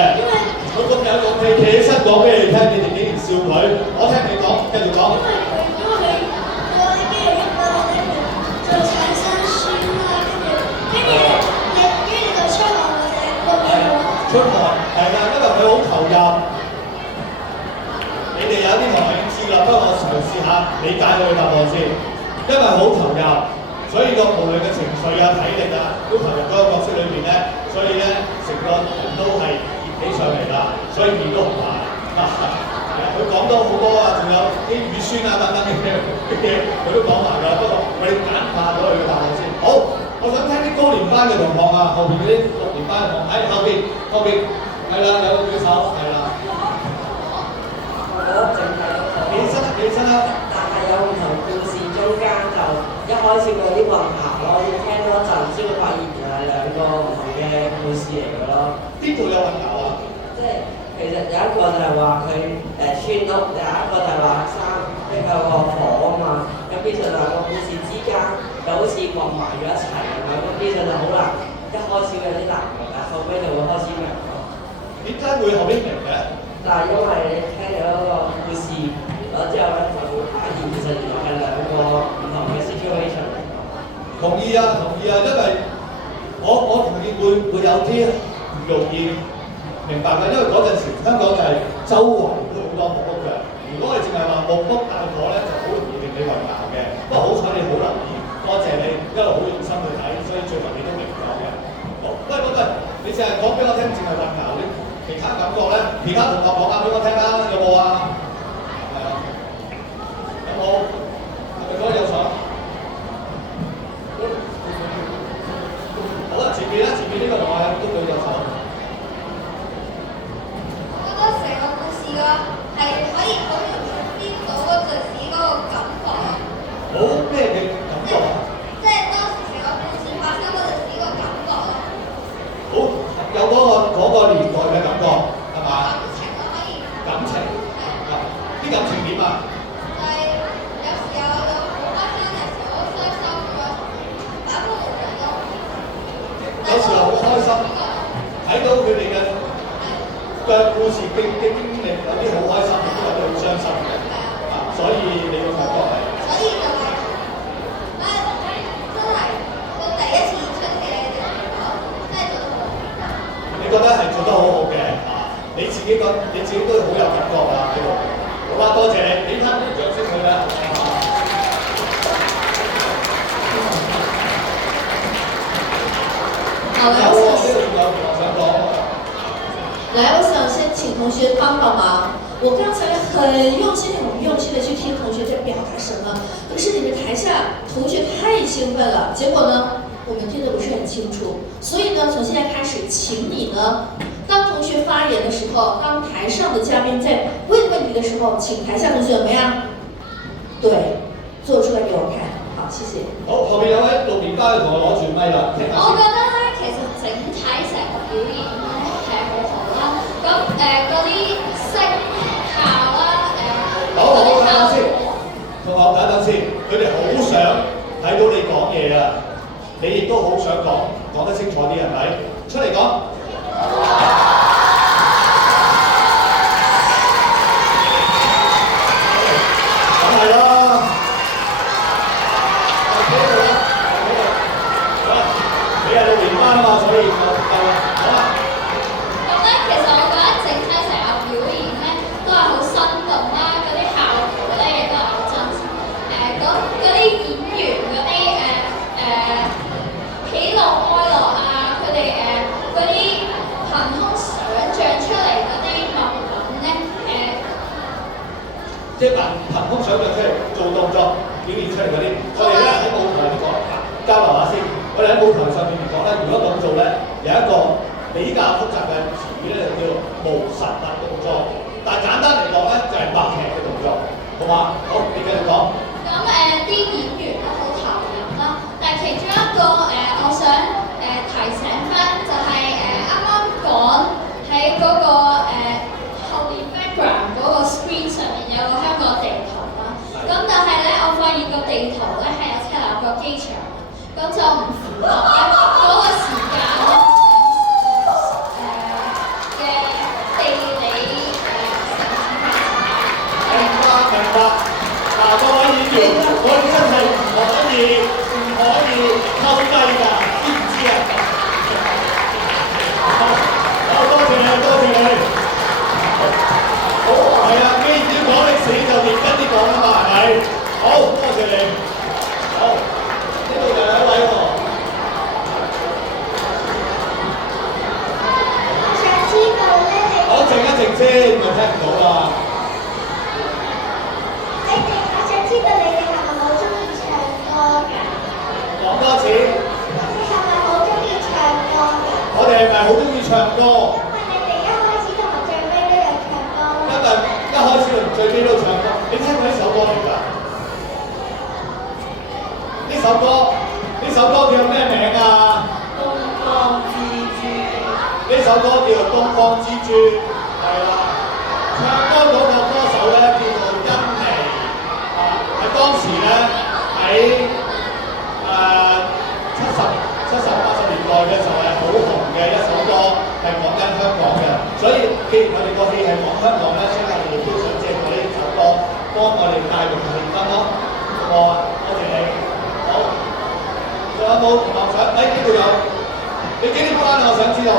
佢咁有勇氣企起身講俾你聽，你哋竟然笑佢。我聽你講，繼續講。因為佢嗰啲肌肉一發咧，就產生酸啦，跟住就出汗或者個面出汗係啦，因為佢好投入。你哋有啲同學已經知啦，不過我嘗試下理解佢嘅答案先。因為好投入，所以個無論嘅情緒啊、體力啊，都投入嗰個角色裏邊咧，所以咧成個人都係熱起上嚟啦，所以面都紅埋。佢講到好多啊，仲有啲乳酸啊等等嘅嘢，佢都講埋㗎。不過我哋簡化咗佢嘅答案先。好，我想聽啲高年班嘅同學啊，後邊嗰啲6年班嘅同學喺後邊係啦，有個舉手係啦。我淨係起身啦！但係有唔同故事中間就一開始佢有啲混淆咯，要聽多陣先會發現原來係兩個唔同嘅故事嚟嘅咯。邊度有混淆啊？即係其實有一個就係話佢村屋，有一個就係話即係有個火啊嘛。咁變相兩個故事之間就好似混埋咗一齊咁樣，咁變相就好難。一開始有啲難明啊，所以後尾就會開始明咯。點解會後邊明嘅？但係因為你聽咗一個故事咗之後咧，就會發現其實原來係兩個唔同嘅 situation 嚟㗎。同意啊，同意啊，因為我同意會有啲唔容易明白嘅，因為嗰陣時香港就係周圍都好多木屋嘅。如果我哋淨係話木屋大火咧，就好容易令你混淆嘅。不過好彩你好留意，多謝你一路好用心去睇，所以最後你都明咗嘅。好，喂，你淨係講俾我聽，淨係混淆啲其他感覺咧，其他同學講下俾我聽啦，有冇啊？係啊，有冇？係咪覺得有想？好啦，前面呢個同學都舉咗手。我覺得成個故事啦，係可以好容易 feel 到嗰陣時嗰個感覺啊！好咩嘅感覺啊？即係當時成個故事發生嗰陣時個感覺啊！好有嗰個年代嘅感覺係嘛？感情啊，可以。感情係。啲感情點啊？就係有時候就好開心，有時候好傷心咁樣，反覆無常咯。有時候好開心，睇到佢哋嘅故事經歷，有啲好開心，亦都有啲好傷心嘅。啊，所以你個感覺係。所以就係真係到第一次演出嘅嚟講，真係做得好。你覺得係做得好好嘅啊？你自己都好有感覺啊！呢度好啦，多謝你，俾翻啲掌聲佢啦。好，来，我想先请同学帮帮忙。我刚才很用心的去听同学在表达什么，可是你们台下同学太兴奋了，结果呢，我们听得不是很清楚。所以呢，从现在开始，请你呢，当同学发言的时候，当台上的嘉宾在问问题的时候，请台下同學怎麼樣？對，做出來給我看。好，謝謝。好，後面有位6年班嘅同學攞住咪啦，聽下先。我覺得咧，其實整體成個表演咧係好好啦。咁嗰啲聲效啦，好，等等先，同學等等先，佢哋好想睇到你講嘢啊！你亦都好想講得清楚啲，係咪？出嚟講。梗係啦。你係6年班啊嘛，所以夠啦，好啊。咁咧，其實我覺得整體成個表演咧都係好生動啦，嗰啲效果咧亦都係好真實。嗰啲演員嗰啲喜怒哀樂啊，佢哋嗰啲憑空想像出嚟嗰啲物品咧，即係憑空想像出嚟做動作表現出嚟嗰啲，我哋咧喺舞台嚟講交流下先。我哋喺舞台上面嚟講咧，如果咁做咧，有一個比較複雜嘅詞語咧，就叫做無實物動作。但係簡單嚟講咧，就係默劇嘅動作，好嘛？好，你繼續講。咁啲演員都好投入啦，但係其中一個我想提醒翻就係啱啱講喺嗰個後面 background 嗰個 screen 上面有個香港地圖啦。咁但係咧，我發現個地圖咧係有赤鱲角機場，咁就唔符合咧嗰個時間咧嘅地理明白。嗱，各位演員，我哋真係唔可以偷雞㗎，知唔知啊？好，多謝你。好，係啊，既然要講歷史就認真啲講啊嘛，係咪？好，多謝你。好，呢度就有一位喎。好，靜一靜先，我聽唔到啦。我想知道你哋係咪好中意唱歌㗎？講多次。你係咪好中意唱歌㗎？我哋係咪好中意唱歌？因為你哋一開始同埋最尾都有唱歌啦。因為一開始同最尾都唱歌，你聽過呢首歌嚟㗎？呢首歌叫咩名啊？東方之珠。呢首歌叫做《東方之珠》，係啦。唱歌嗰個歌手咧叫做甄妮，係當時咧喺70、80年代嘅時候係好紅嘅一首歌。講香港咧，所以我哋亦都想借佢呢首歌幫我哋帶動氣氛咯。好唔好啊？多謝你。好，仲有冇同學想？呢度有。你幾年班啊？我想知道。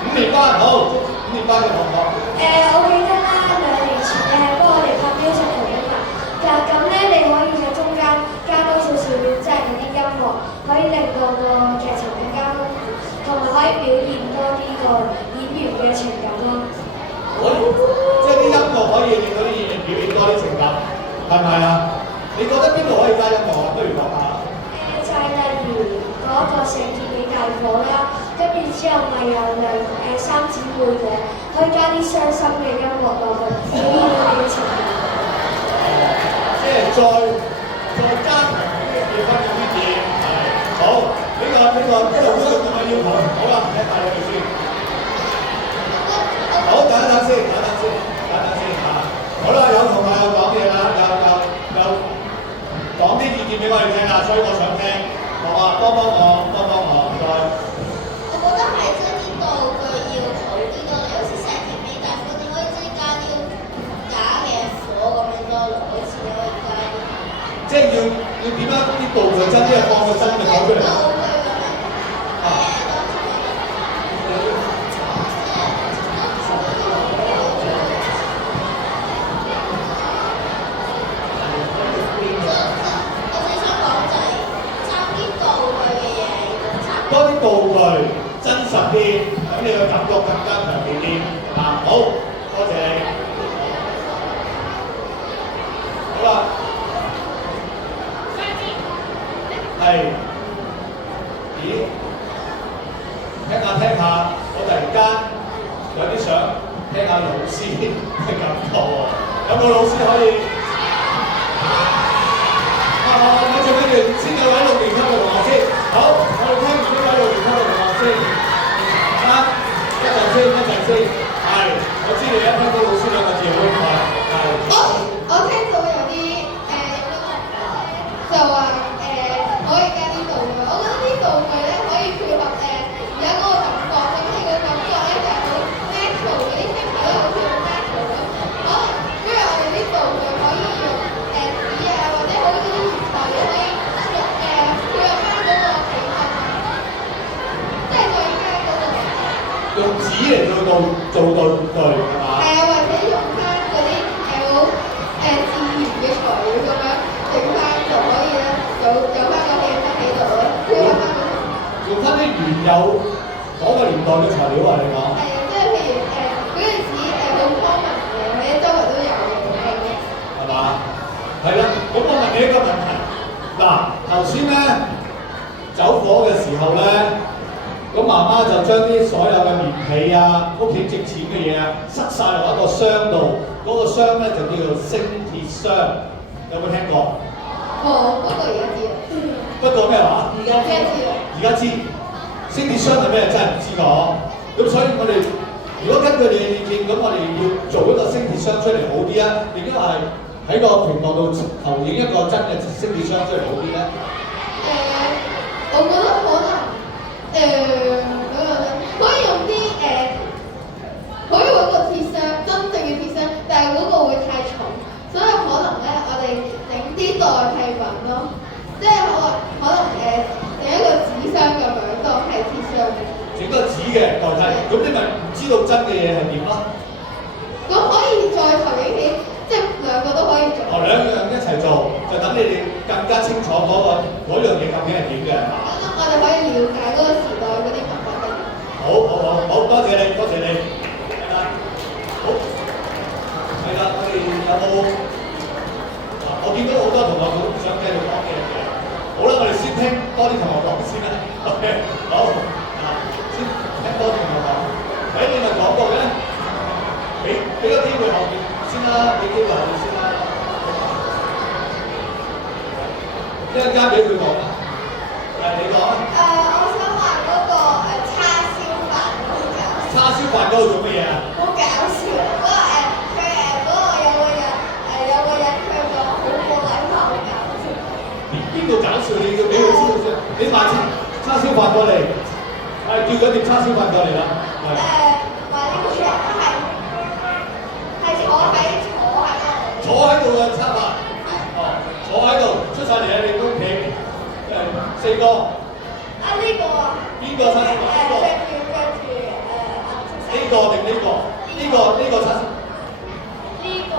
5年班，好，5年班嘅同學。我記得啦，2年前你係幫我哋拍標識圖㗎嘛。嗱咁咧，你可以喺中間加多少少即係嗰啲音樂，可以令到個劇情更加豐富，同埋可以表現多啲個演員嘅情感咯。即係啲音樂可以令到啲演員表現多啲情感，係咪啊？你覺得邊度可以加音樂啊？不如講下。就係例如嗰個聖劍美大火啦，跟住之後咪有三姊妹嘅，可以加啲傷心嘅音樂落去，表現佢哋嘅情感。即係再加強啲氣氛嘅啲嘢，係好呢個觀眾咁嘅要求，好啦，聽下你哋先。好，等一等先嚇。好啦，有同學有講嘢啦，有講啲意見俾我哋聽啦，所以我想聽。好啊，幫我，唔該。我覺得係即係啲道具要好啲咯，你好似成條美大火，你可以即係加啲假嘅火咁樣咯，好似可以加啲。即係要點樣啲道具真啲啊，放個真嘅講出嚟。多啲道具真實啲，咁你嘅感覺更加強烈啲。啊，好，多謝你。好啦，係，咦？聽下，我突然間有啲想聽下老師嘅感覺喎。有冇老師可以？跟住，先有位6年級嘅同學先。好，我哋聽完呢位6年級嘅同學先。一陣先。係，我知你一聽到老師2個字好快。係。我聽到有啲就話可以加啲道具，我覺得啲道具咧可以配合而家嗰個感覺，咁你個感覺咧就係好 natural 嗰啲聽起來好似好 natural 咁。可能不如我哋啲道具可以用紙啊，或者好似啲元素可以配合翻嗰個氣氛，即係再加嗰個。用紙嚟做道具係嘛？係啊，或者用翻嗰啲好自然嘅材料咁樣整翻就可以咧，有翻個氣氛喺度咧，配合翻嗰個。用翻啲原有嗰個年代嘅材料啊！你講。係啊，即係譬如嗰陣時好 common 嘅，或者周圍都有嘅咁樣。係嘛？係啦，咁我問你一個問題。嗱，頭先咧走火嘅時候咧，咁媽媽就將啲所有嘅棉被啊、屋企值錢嘅嘢啊，塞晒落一個箱度。嗰個箱咧就叫做鋅鐵箱，有冇聽過？不過而家知啦。不過咩話？而家知啦。而家知。鋅鐵箱係咩？真係唔知講。咁所以我哋如果根據你嘅意見，咁我哋要做一個鋅鐵箱出嚟好啲啊？定因為喺個屏幕度投影一個真嘅鋅鐵箱出嚟好啲咧？我覺得可能可以用啲可以揾個鐵箱，真正嘅鐵箱，但係嗰個會太重，所以可能咧我哋整啲代替品咯，即係可能整一個紙箱咁樣當係鐵箱。整個紙嘅代替，咁你咪唔知道真嘅嘢係點咯？咁可以再投影起，即係兩個都可以做。哦，兩樣一齊做，就等你哋更加清楚嗰樣嘢究竟係點嘅。我哋可以了解嗰個時代嗰啲文化嘅。好，多謝你。係啦，好，係啦，我哋有冇？我見到好多同學都想繼續講嘢嘅。好啦，我哋先聽多啲同學講先啦。OK， 好，先聽多啲同學講。你咪講過嘅，俾個機會後面先啦，俾機會後面先啦。一陣間俾佢講啦。你講啊。我想話嗰個叉燒飯好搞笑。叉燒飯嗰度做乜嘢啊？好搞笑！佢有個人佢講好過禮貌，好搞笑。邊度搞笑？你要俾佢知道先。你買叉燒飯過嚟，叫咗碟叉燒飯過嚟啦。買呢個係。做嘅策劃。哦，坐喺度出晒嚟啊！你公平，4個。啊呢個啊。邊個測試過？邊個？呢個定呢個？呢個測試。呢個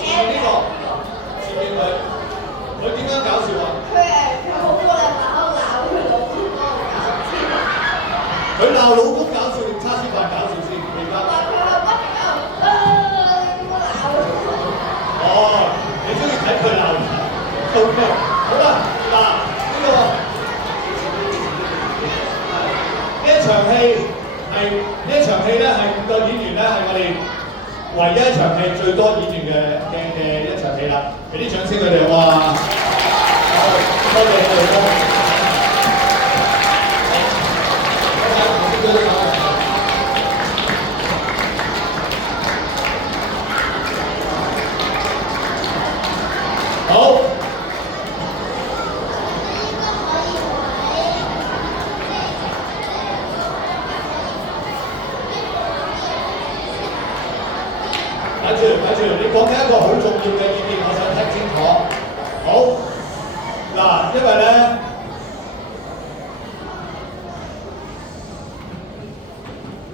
前面呢個。前面佢點樣搞笑啊？佢好過兩晚喺度鬧佢老公嗰個搞笑。佢鬧老公搞笑定叉燒飯搞笑先？而家。佢係不停喺度鬧。哦，你中意睇佢鬧人 ？OK， 好啦，嗱呢一場戲咧係5個演員咧係我哋唯一一場戲最多演員嘅一場戲啦，俾啲掌聲佢哋哇！多謝佢哋多。好。睇住，你講緊一個好重要嘅意見，我想聽清楚。好，嗱，因為咧，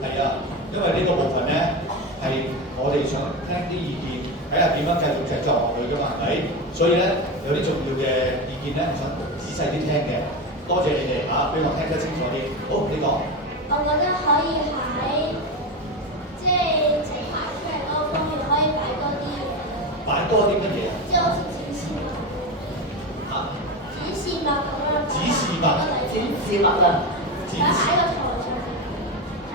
係啊，因為呢個部分咧係我哋想聽啲意見，睇下點樣繼續製作落去㗎嘛，係咪？所以咧有啲重要嘅意見咧，我想仔細啲聽嘅。多謝你哋嚇，俾我聽得清楚啲。好，你講。我覺得可以喺即係整埋出嚟嗰個公園可以擺多啲嘢。擺多啲乜嘢啊？即係好似展示物。嚇？展示物咁樣。指示物。展示物啊！擺喺個台上面。擺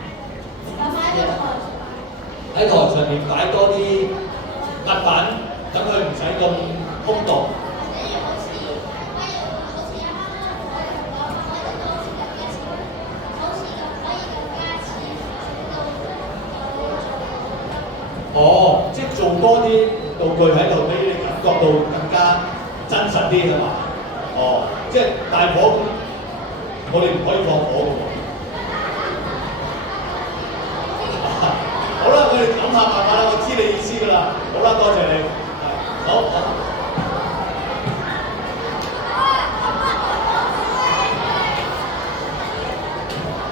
喺個台上面。喺台上面擺多啲物品，等佢唔使咁空洞。哦，即係做多啲道具喺度，俾你感覺到更加真實啲係嘛？哦，即係大火，我哋唔可以放火㗎喎。好啦，我哋諗下辦法啦，我知你意思㗎啦。好啦，多謝你。好。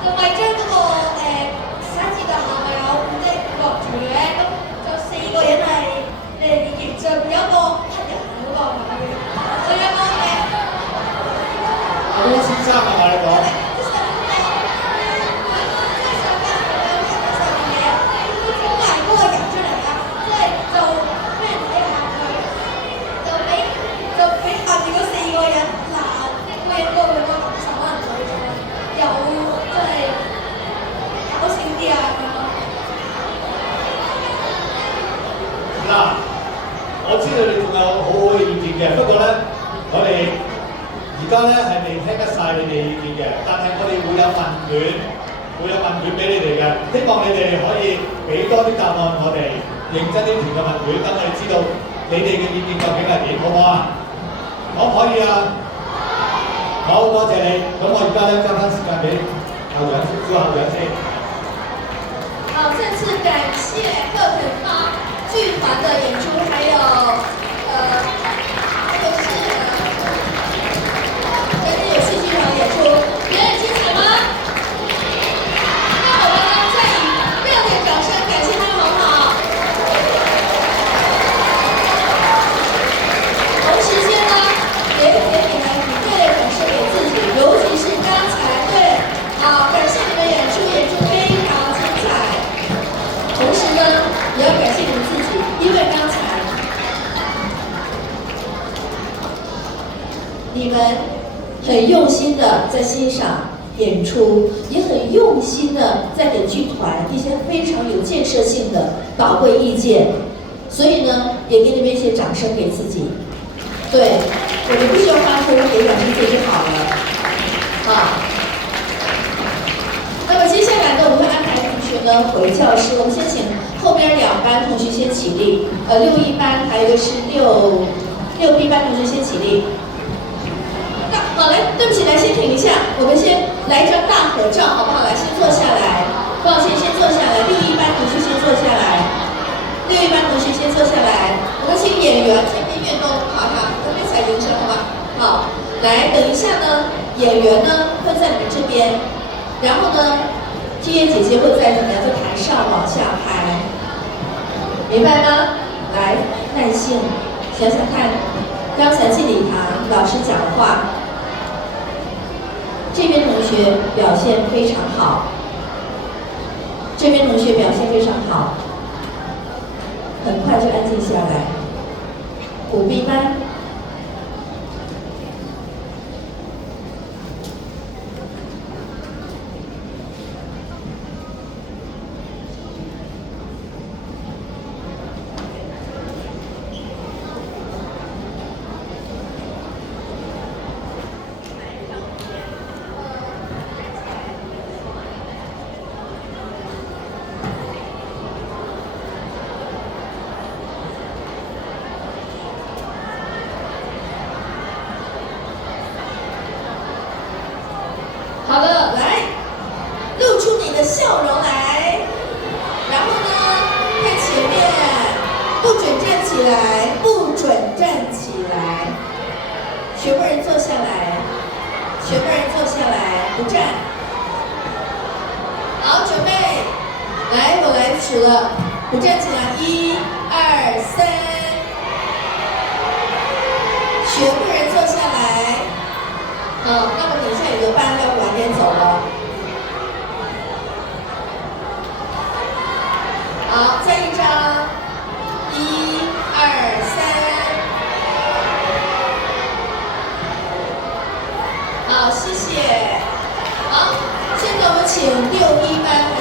同埋將嗰個寫字台係咪有即係落住嘅？咁就4個人係演員，就有一個黑人嗰個係咪？仲有個阿汪先生係咪你講？嗱，我知道你仲有好好嘅意見嘅，不過咧，我哋而家咧係未聽得晒你哋意見嘅，但係我哋會有問卷俾你哋嘅，希望你哋可以俾多啲答案我哋，認真啲填個問卷，等我哋知道你哋嘅意見究竟係點，好唔好啊？可唔可以啊？好多謝你，咁我而家咧交翻時間俾校長先，副校長先。好，再次感謝贺腾发剧团的演出，还有这个是人家有戏剧团演出，觉得精彩吗？那我们再以热烈掌声感谢他们好不好？同时间呢，也给你们热烈掌声给自己，尤其是刚才对，好，感谢你们演出非常精彩。同时呢，也要感谢你们自己，因为刚才你们很用心的在欣赏演出，也很用心的在给剧团一些非常有建设性的宝贵意见，所以呢，也给你们一些掌声给自己。对，我们不需要发出，给掌声自己就好了。啊。那么接下来呢，我们会安排同学呢回教室。我们先请后边2班同学先起立，6A班还有一个是6B班同学先起立。好，来，对不起，来先停一下，我们先来一张大合照，好不好？来，先坐下来。抱歉，先坐下来。6A班同学先坐下来。6A班同学先坐下来。我们请演员天边运动，好哈，跟比赛铃声好吧？好，来，等一下呢，演员呢会在你们这边，然后呢，这些姐姐会在怎么样，在台上往下拍，明白吗？来，耐性，想想看，刚才进礼堂老师讲的话，这边同学表现非常好，这边同学表现非常好，很快就安静下来。舞弊班。好的，来，露出你的笑容来，然后呢，看前面，不准站起来，不准站起来，全部人坐下来，全部人坐下来，不站。好，准备，来，我来数了，不站起来，1、2、3，全部人坐下来。好，那么等一下有个班要晚点走了。好，再一张，1、2、3。好，谢谢。好，现在我们请6、1班。